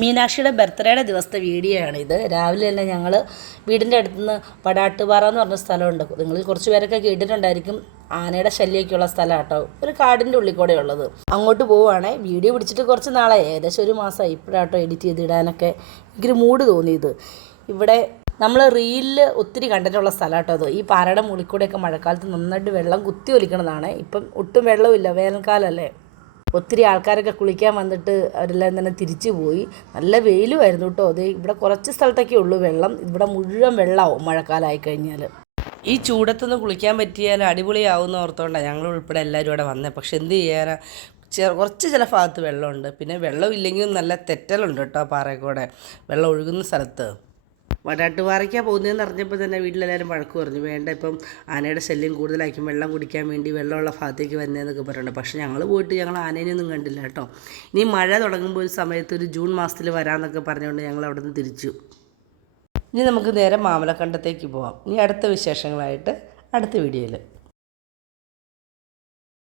മീനാക്ഷിയുടെ ബർത്ത്ഡേയുടെ ദിവസത്തെ വീഡിയോ ആണ് ഇത് രാവിലെ തന്നെ ഞങ്ങൾ വീടിന്റെ അടുത്തുനിന്ന് പടാട്ടുപാറ എന്ന് പറഞ്ഞ സ്ഥലമുണ്ട്. നിങ്ങൾ കുറച്ച് പേരൊക്കെ കേട്ടിട്ടുണ്ടായിരിക്കും. ആനയുടെ ശല്യമൊക്കെയുള്ള സ്ഥലം കേട്ടോ ഒരു കാടിന്റെ ഉള്ളിൽ കൂടെ ഉള്ളത്. അങ്ങോട്ട് പോവുകയാണേ. വീഡിയോ പിടിച്ചിട്ട് കുറച്ച് നാളെ ഏകദേശം ഒരു മാസമായി ഇപ്പോഴാട്ടോ എഡിറ്റ് ചെയ്തിടാനൊക്കെ എനിക്കൊരു മൂഡ് തോന്നിയത്. ഇവിടെ നമ്മൾ റീലിൽ ഒത്തിരി കണ്ടിട്ടുള്ള സ്ഥലം കേട്ടോ അത് ഈ പാറയുടെ മുകളിൽ കൂടെയൊക്കെ മഴക്കാലത്ത് നന്നായിട്ട് വെള്ളം കുത്തി ഒലിക്കണതാണ്. ഇപ്പം ഒട്ടും വെള്ളമില്ല വേനൽക്കാലമല്ലേ ഒത്തിരി ആൾക്കാരൊക്കെ കുളിക്കാൻ വന്നിട്ട് അവരെല്ലാം തന്നെ തിരിച്ചു പോയി. നല്ല വെയിലുമായിരുന്നു കേട്ടോ. അത് ഇവിടെ കുറച്ച് സ്ഥലത്തൊക്കെ ഉള്ളൂ വെള്ളം. ഇവിടെ മുഴുവൻ വെള്ളമാവും മഴക്കാലമായി കഴിഞ്ഞാൽ ഈ ചൂടത്തൊന്ന് കുളിക്കാൻ പറ്റിയാൽ അടിപൊളിയാവുന്ന ഓർത്തോണ്ടാണ് ഞങ്ങൾ ഉൾപ്പെടെ എല്ലാവരും ഇവിടെ വന്നത് പക്ഷെ എന്ത് ചെയ്യാനാ? ചെ കുറച്ച് ചില ഭാഗത്ത് വെള്ളമുണ്ട്. പിന്നെ വെള്ളം ഇല്ലെങ്കിലും നല്ല തെറ്റലുണ്ട് കേട്ടോ പാറയക്കൂടെ വെള്ളം ഒഴുകുന്ന സ്ഥലത്ത്. വടാട്ടുപാറയ്ക്കാണ് പോകുന്നതെന്ന് അറിഞ്ഞപ്പോൾ തന്നെ വീട്ടിലെല്ലാവരും വഴക്ക് പറഞ്ഞു. വേണ്ട ഇപ്പം ആനയുടെ ശല്യം കൂടുതലായിരിക്കും. വെള്ളം കുടിക്കാൻ വേണ്ടി വെള്ളമുള്ള ഭാഗത്തേക്ക് വരുന്നതെന്നൊക്കെ പറയുന്നുണ്ട് പക്ഷേ ഞങ്ങൾ പോയിട്ട് ഞങ്ങൾ ആനേനെയൊന്നും കണ്ടില്ല കേട്ടോ. ഇനി മഴ തുടങ്ങുമ്പോൾ ഒരു സമയത്ത് ഒരു ജൂൺ മാസത്തിൽ വരാമെന്നൊക്കെ പറഞ്ഞുകൊണ്ട് ഞങ്ങൾ അവിടെ നിന്ന് തിരിച്ചു. ഇനി നമുക്ക് നേരെ മാമലക്കണ്ടത്തേക്ക് പോവാം. ഇനി അടുത്ത വിശേഷങ്ങളായിട്ട് അടുത്ത വീഡിയോയിൽ